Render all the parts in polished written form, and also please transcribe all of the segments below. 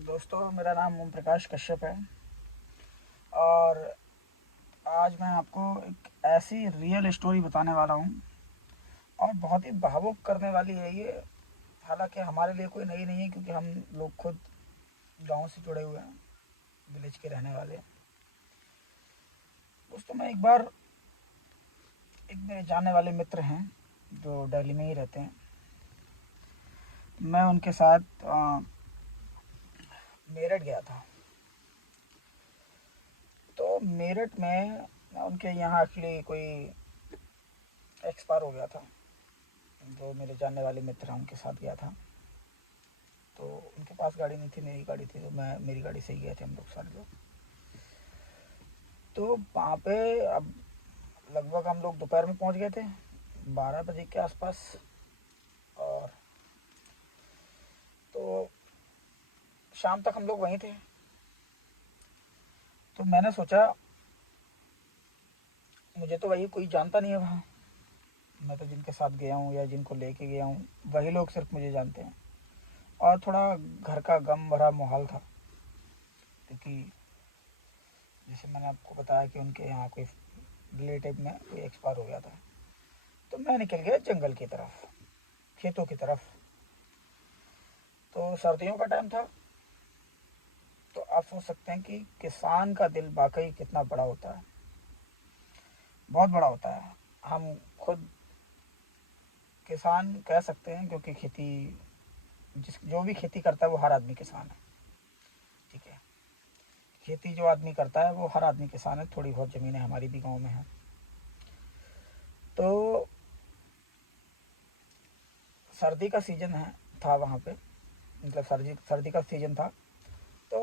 दोस्तों, मेरा नाम ओम प्रकाश कश्यप है और आज मैं आपको एक ऐसी रियल स्टोरी बताने वाला हूँ और बहुत ही भावुक करने वाली है ये। हालांकि हमारे लिए कोई नई नहीं है क्योंकि हम लोग खुद गांव से जुड़े हुए हैं, विलेज के रहने वाले हैं। दोस्तों, मैं एक मेरे जानने वाले मित्र हैं जो दिल्ली में ही रहते हैं। मैं उनके साथ मेरठ गया था। तो मेरठ में उनके यहाँ एक्चुअली कोई एक्सपायर हो गया था। जो मेरे जानने वाले मित्र हैं उनके साथ गया था। तो उनके पास गाड़ी नहीं थी, मेरी गाड़ी थी, तो मैं मेरी गाड़ी से ही गए थे हम लोग सारे लोग। तो वहाँ पे अब लगभग हम लोग दोपहर में पहुँच गए थे, 12 बजे के आसपास। और तो शाम तक हम लोग वहीं थे। तो मैंने सोचा, मुझे तो वही कोई जानता नहीं है वहाँ। मैं तो जिनके साथ गया हूँ या जिनको लेके गया हूँ वही लोग सिर्फ मुझे जानते हैं। और थोड़ा घर का गम भरा माहौल था क्योंकि जैसे मैंने आपको बताया कि उनके यहाँ कोई रिलेटिव में कोई एक्सपायर हो गया था। तो मैं निकल गया जंगल की तरफ, खेतों की तरफ। तो सर्दियों का टाइम था। तो आप सोच सकते हैं कि किसान का दिल वाकई कितना बड़ा होता है, बहुत बड़ा होता है। हम खुद किसान कह सकते हैं क्योंकि जो भी खेती करता है वो हर आदमी किसान है। ठीक है, खेती जो आदमी करता है वो हर आदमी किसान है। थोड़ी बहुत ज़मीनें हमारी भी गांव में है। तो सर्दी का सीज़न था वहाँ पे, मतलब सर्दी का सीज़न था। तो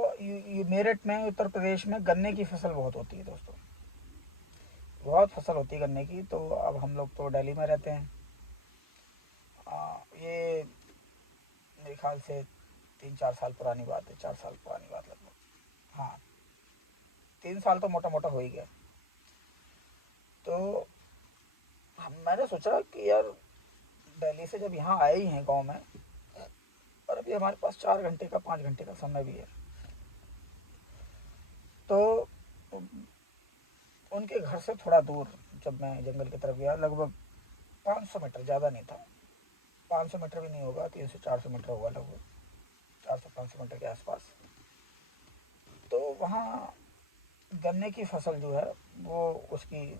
मेरठ में, उत्तर प्रदेश में गन्ने की फसल बहुत होती है दोस्तों। बहुत फसल होती है गन्ने की। तो अब हम लोग तो दिल्ली में रहते हैं। ये मेरे ख्याल से 3-4 साल पुरानी बात है, 4 साल पुरानी बात लगभग। हाँ, 3 साल तो मोटा मोटा हो ही गया। तो मैंने सोचा कि यार, दिल्ली से जब यहाँ आए ही हैं गांव में, और अभी हमारे पास 4 घंटे का 5 घंटे का समय भी है। तो उनके घर से थोड़ा दूर जब मैं जंगल की तरफ गया, लगभग 500 मीटर, ज़्यादा नहीं था, 500 मीटर भी नहीं होगा, 300-400 मीटर होगा लगभग, 400-500 मीटर के आसपास। तो वहाँ गन्ने की फसल जो है वो उसकी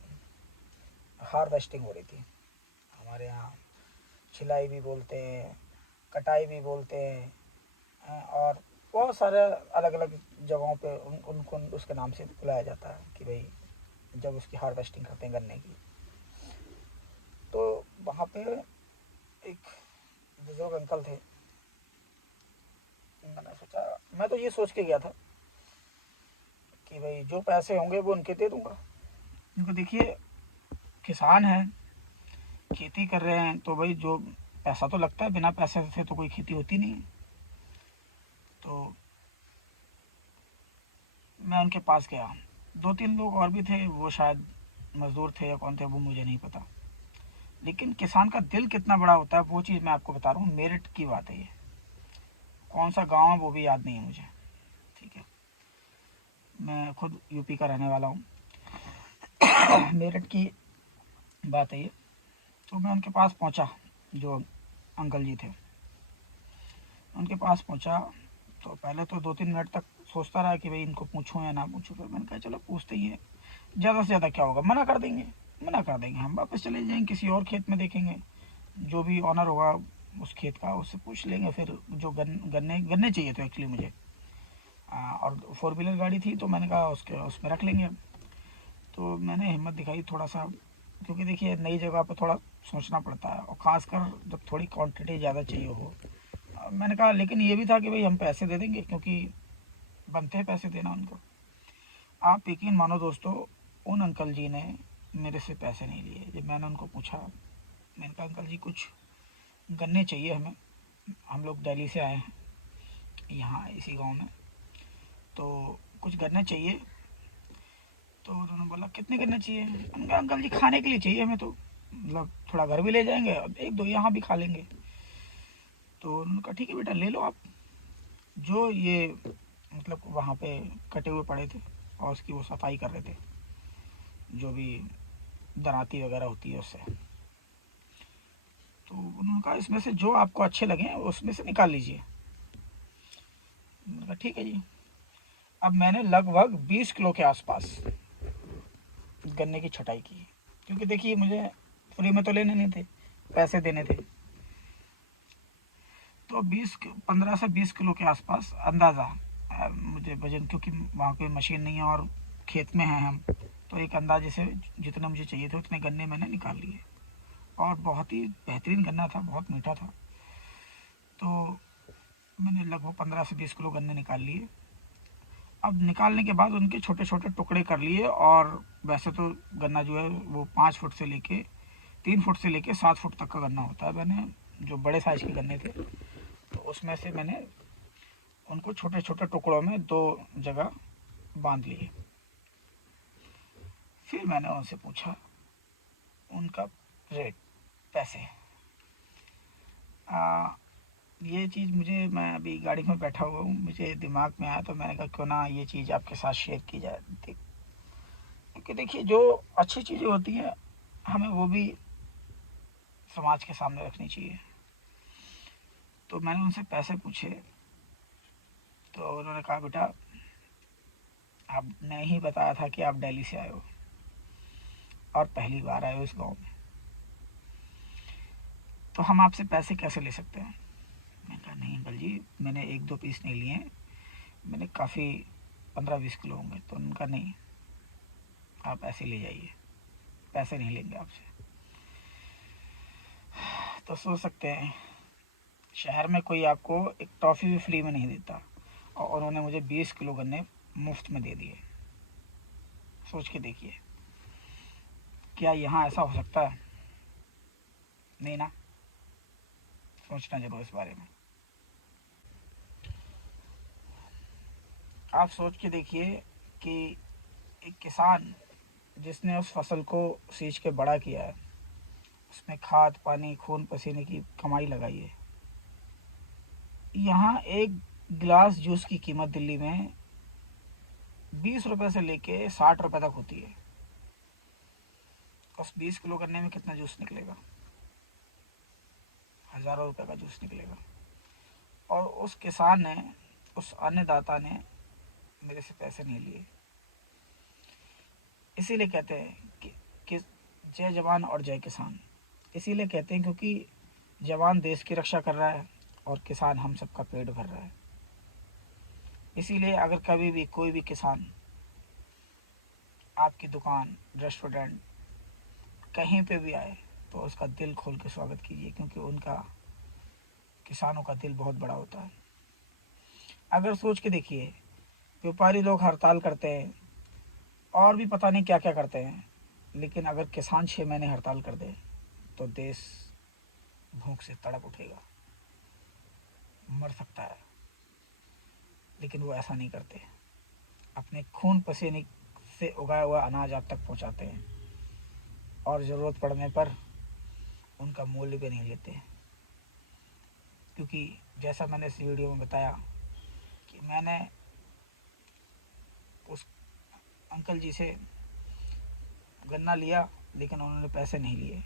हार्वेस्टिंग हो रही थी। हमारे यहाँ छिलाई भी बोलते हैं, कटाई भी बोलते हैं, और बहुत सारे अलग अलग जगहों पे उनको उसके नाम से बुलाया जाता है कि भाई जब उसकी हार्वेस्टिंग करते हैं गन्ने की। तो वहाँ पे एक बुजुर्ग अंकल थे। मैंने सोचा, मैं तो ये सोच के गया था कि भाई जो पैसे होंगे वो उनके दे दूंगा, क्योंकि देखिए किसान हैं, खेती कर रहे हैं, तो भाई जो पैसा तो लगता है, बिना पैसे से तो कोई खेती होती नहीं है। तो मैं उनके पास गया। 2-3 लोग और भी थे, वो शायद मजदूर थे या कौन थे वो मुझे नहीं पता। लेकिन किसान का दिल कितना बड़ा होता है वो चीज़ मैं आपको बता रहा हूँ। मेरठ की बात है ये, कौन सा गांव है वो भी याद नहीं है मुझे। ठीक है, मैं खुद यूपी का रहने वाला हूँ। मेरठ की बात है ये। तो मैं उनके पास पहुँचा, जो अंकल जी थे उनके पास पहुँचा। तो पहले तो 2-3 मिनट तक सोचता रहा कि भाई इनको पूछूं या ना पूछूं। फिर मैंने कहा चलो पूछते ही हैं, ज़्यादा से ज़्यादा क्या होगा, मना कर देंगे, हम वापस चले जाएंगे, किसी और खेत में देखेंगे, जो भी ऑनर होगा उस खेत का उससे पूछ लेंगे। फिर जो गन्ने गन्ने चाहिए थे एक्चुअली मुझे, और 4 व्हीलर गाड़ी थी, तो मैंने कहा उसके उसमें रख लेंगे। तो मैंने हिम्मत दिखाई थोड़ा सा, क्योंकि देखिए नई जगह पर थोड़ा सोचना पड़ता है, और ख़ासकर जब थोड़ी क्वांटिटी ज़्यादा चाहिए हो। मैंने कहा, लेकिन ये भी था कि भाई हम पैसे दे देंगे क्योंकि बनते हैं पैसे देना उनको। आप यकीन मानो दोस्तों, उन अंकल जी ने मेरे से पैसे नहीं लिए। जब मैंने उनको पूछा, मैंने कहा अंकल जी कुछ गन्ने चाहिए हमें, हम लोग दिल्ली से आए हैं यहाँ इसी गांव में, तो कुछ गन्ने चाहिए। तो उन्होंने बोला कितने गन्ने चाहिए। मैंने कहा अंकल जी खाने के लिए चाहिए हमें, तो मतलब थोड़ा घर भी ले जाएंगे और एक दो यहाँ भी खा लेंगे। तो उन्होंने कहा ठीक है बेटा ले लो आप। जो ये मतलब वहाँ पे कटे हुए पड़े थे और उसकी वो सफाई कर रहे थे, जो भी दराती वगैरह होती है उससे। तो उन्होंने कहा इसमें से जो आपको अच्छे लगे उसमें से निकाल लीजिए। मैंने कहा ठीक है जी। अब मैंने लगभग 20 किलो के आसपास गन्ने की छटाई की, क्योंकि देखिए मुझे फ्री में तो लेने नहीं थे, पैसे देने थे। तो 15 से 20 किलो के आसपास अंदाज़ा मुझे वजन, क्योंकि वहाँ कोई मशीन नहीं है और खेत में हैं हम, तो एक अंदाजे से जितना मुझे चाहिए थे उतने गन्ने मैंने निकाल लिए। और बहुत ही बेहतरीन गन्ना था, बहुत मीठा था। तो मैंने लगभग 15 से 20 किलो गन्ने निकाल लिए। अब निकालने के बाद उनके छोटे छोटे टुकड़े कर लिए, और वैसे तो गन्ना जो है वो 5 फुट से लेके 3 फुट से लेके 7 फुट तक का गन्ना होता है। मैंने जो बड़े साइज़ के गन्ने थे तो उसमें से मैंने उनको छोटे छोटे टुकड़ों में 2 जगह बांध लिए। फिर मैंने उनसे पूछा उनका रेट, पैसे। ये चीज़ मुझे, मैं अभी गाड़ी में बैठा हुआ हूँ, मुझे दिमाग में आया तो मैंने कहा क्यों ना ये चीज़ आपके साथ शेयर की जाए। क्योंकि देखिए जो अच्छी चीज़ें होती हैं हमें वो भी समाज के सामने रखनी चाहिए। तो मैंने उनसे पैसे पूछे तो उन्होंने कहा बेटा आपने ही बताया था कि आप दिल्ली से आए हो और पहली बार आए हो इस गांव में, तो हम आपसे पैसे कैसे ले सकते हैं। मैंने कहा नहीं अंकल जी, मैंने 1-2 पीस नहीं लिए, मैंने काफ़ी 15-20 किलो होंगे। तो उनका नहीं, आप ऐसे ले जाइए, पैसे नहीं लेंगे आपसे। तो सोच सकते हैं शहर में कोई आपको एक टॉफ़ी भी फ्री में नहीं देता, और उन्होंने मुझे 20 किलो गन्ने मुफ्त में दे दिए। सोच के देखिए, क्या यहाँ ऐसा हो सकता है? नहीं ना। सोचना जरूर इस बारे में। आप सोच के देखिए कि एक किसान जिसने उस फसल को सींच के बड़ा किया है, उसमें खाद पानी खून पसीने की कमाई लगाई है, यहाँ एक गिलास जूस की कीमत दिल्ली में 20 रुपए से लेके 60 रुपए तक होती है। उस 20 किलो करने में कितना जूस निकलेगा? हज़ारों रुपए का जूस निकलेगा। और उस किसान ने, उस अन्नदाता ने मेरे से पैसे नहीं लिए। इसीलिए कहते हैं कि जय जवान और जय किसान। इसीलिए कहते हैं क्योंकि जवान देश की रक्षा कर रहा है और किसान हम सबका पेट भर रहा है। इसीलिए अगर कभी भी कोई भी किसान आपकी दुकान, रेस्टोरेंट, कहीं पे भी आए तो उसका दिल खोल के स्वागत कीजिए, क्योंकि उनका, किसानों का दिल बहुत बड़ा होता है। अगर सोच के देखिए, व्यापारी लोग हड़ताल करते हैं और भी पता नहीं क्या क्या करते हैं, लेकिन अगर किसान 6 महीने हड़ताल कर दे तो देश भूख से तड़प उठेगा, मर सकता है। लेकिन वो ऐसा नहीं करते, अपने खून पसीने से उगाया हुआ अनाज आप तक पहुंचाते हैं, और ज़रूरत पड़ने पर उनका मूल्य भी नहीं लेते। क्योंकि जैसा मैंने इस वीडियो में बताया कि मैंने उस अंकल जी से गन्ना लिया, लेकिन उन्होंने पैसे नहीं लिए।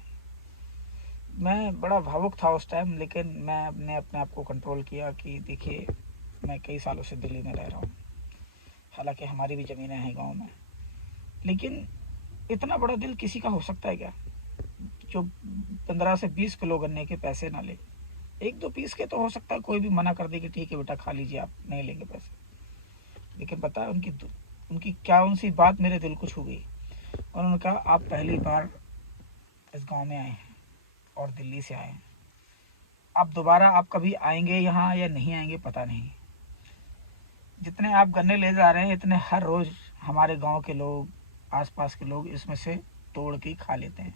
मैं बड़ा भावुक था उस टाइम, लेकिन मैंने अपने आप को कंट्रोल किया कि देखिए मैं कई सालों से दिल्ली में रह रहा हूँ, हालांकि हमारी भी ज़मीनें हैं गांव में, लेकिन इतना बड़ा दिल किसी का हो सकता है क्या जो 15 से 20 किलो गन्ने के पैसे ना ले। 1-2 पीस के तो हो सकता है कोई भी मना कर दे कि ठीक है बेटा खा लीजिए, आप नहीं लेंगे पैसे। लेकिन पता है उनकी क्या उनसी बात मेरे दिल को छू गई। उन्होंने कहा आप पहली बार इस गांव में आए हैं और दिल्ली से आए हैं, अब दोबारा आप कभी आएंगे यहाँ या नहीं आएंगे पता नहीं। जितने आप गन्ने ले जा रहे हैं इतने हर रोज़ हमारे गांव के लोग, आसपास के लोग इसमें से तोड़ के खा लेते हैं।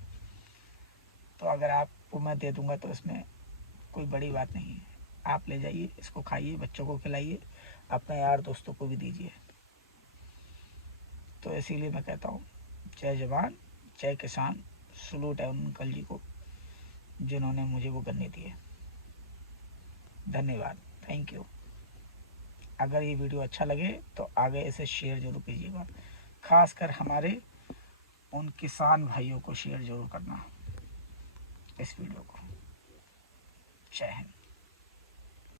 तो अगर आपको मैं दे दूंगा तो इसमें कोई बड़ी बात नहीं है, आप ले जाइए, इसको खाइए, बच्चों को खिलाइए, अपने यार दोस्तों को भी दीजिए। तो इसीलिए मैं कहता हूँ जय जवान जय किसान। सलूट है उन अंकल जी को जिन्होंने मुझे वो गन्ने दिए। धन्यवाद, थैंक यू। अगर ये वीडियो अच्छा लगे तो आगे इसे शेयर जरूर कीजिएगा, खासकर हमारे उन किसान भाइयों को शेयर जरूर करना इस वीडियो को। जय हिंद।